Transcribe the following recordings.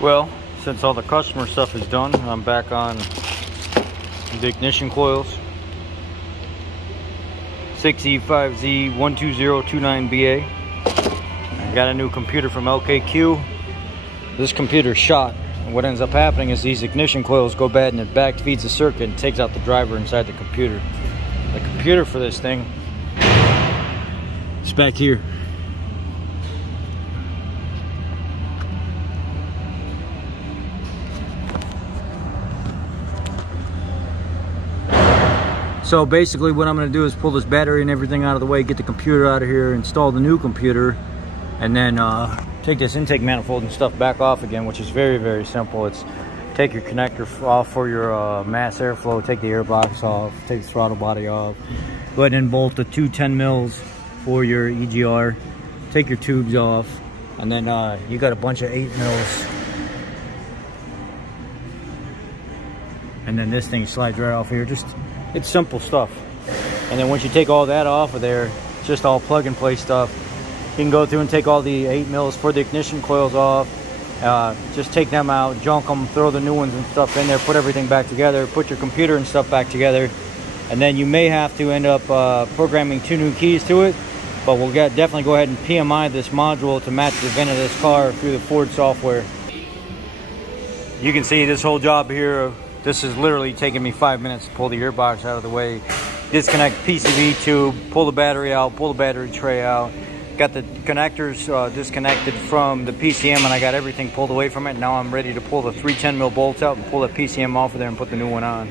Well, since all the customer stuff is done, I'm back on the ignition coils. 6E5Z12029BA. I got a new computer from LKQ. This computer's shot. And what ends up happening is these ignition coils go bad and it back feeds the circuit and takes out the driver inside the computer. The computer for this thing is back here. So basically what I'm going to do is pull this battery and everything out of the way, get the computer out of here, install the new computer, and then take this intake manifold and stuff back off again, which is very, very simple. It's take your connector off for your mass airflow, take the airbox off, take the throttle body off, go ahead and bolt the two 10 mils for your EGR, take your tubes off, and then you got a bunch of 8 mils. And then this thing slides right off here. It's simple stuff. And then once you take all that off of there, it's just all plug and play stuff. You can go through and take all the 8 mils for the ignition coils off. Just take them out, junk them, throw the new ones and stuff in there, put everything back together, put your computer and stuff back together. And then you may have to end up programming 2 new keys to it. But we'll definitely go ahead and PMI this module to match the VIN of this car through the Ford software. You can see this whole job here. This is literally taking me 5 minutes to pull the earbox out of the way, disconnect PCV tube, pull the battery out, pull the battery tray out. Got the connectors disconnected from the PCM, and I got everything pulled away from it. Now I'm ready to pull the 3 10 mil bolts out and pull the PCM off of there and put the new one on.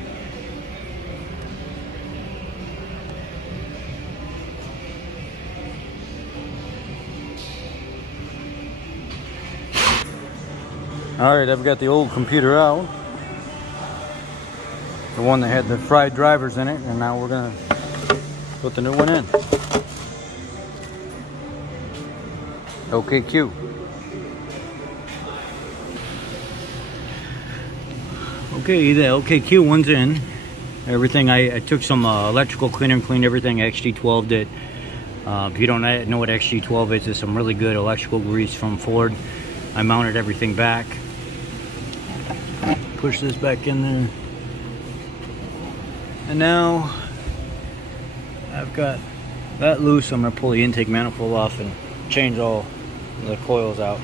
All right, I've got the old computer out. The one that had the fried drivers in it, and now we're gonna put the new one in. OKQ. Okay, the OKQ one's in. Everything, I took some electrical cleaner and cleaned everything. XG12'd it. If you don't know what XG12 is, it's some really good electrical grease from Ford. I mounted everything back. Push this back in there. And now I've got that loose. I'm going to pull the intake manifold off and change all the coils out.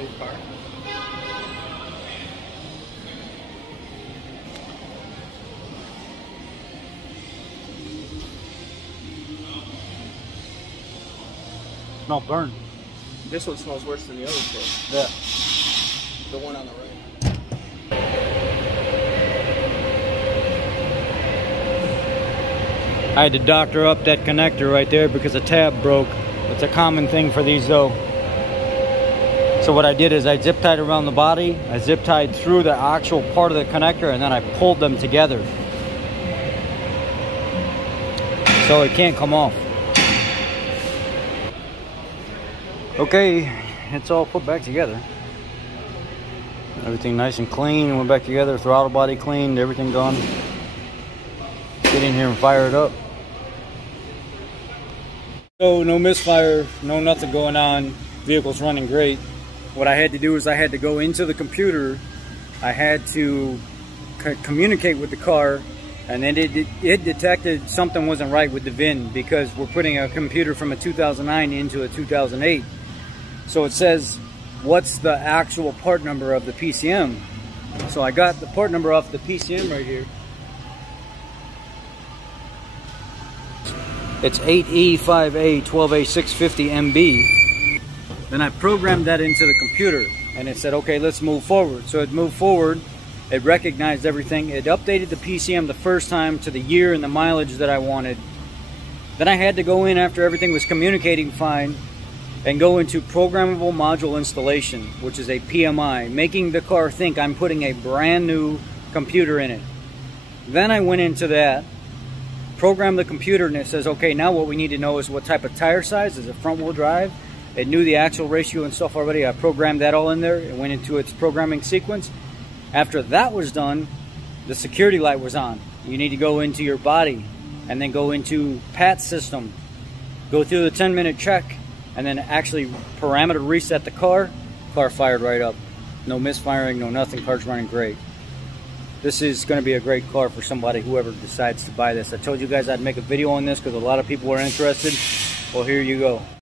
sell your car? Smell burn. This one smells worse than the other two. Yeah. The one on the right. I had to doctor up that connector right there because the tab broke. It's a common thing for these though. So what I did is I zip tied around the body, I zip tied through the actual part of the connector, and then I pulled them together. So it can't come off. Okay, it's all put back together. Everything nice and clean, went back together, throttle body cleaned, everything done. Get in here and fire it up. So no misfire, no nothing going on, vehicle's running great. What I had to do is I had to go into the computer, I had to communicate with the car, and then it detected something wasn't right with the VIN because we're putting a computer from a 2009 into a 2008. So it says, what's the actual part number of the PCM? So I got the part number off the PCM right here. It's 8E5A12A650MB. Then I programmed that into the computer and it said, okay, let's move forward. So it moved forward, it recognized everything. It updated the PCM the first time to the year and the mileage that I wanted. Then I had to go in after everything was communicating fine and go into programmable module installation, which is a PMI, making the car think I'm putting a brand new computer in it. Then I went into that, programmed the computer, and it says, okay, now what we need to know is what type of tire size. Is it front wheel drive? It knew the axle ratio and stuff already. I programmed that all in there. It went into its programming sequence. After that was done, the security light was on. You need to go into your body and then go into PAT system, go through the 10-minute check, and then actually parameter reset the car. Car fired right up. No misfiring, no nothing. Car's running great. This is going to be a great car for somebody, whoever decides to buy this. I told you guys I'd make a video on this because a lot of people are interested. Well, here you go.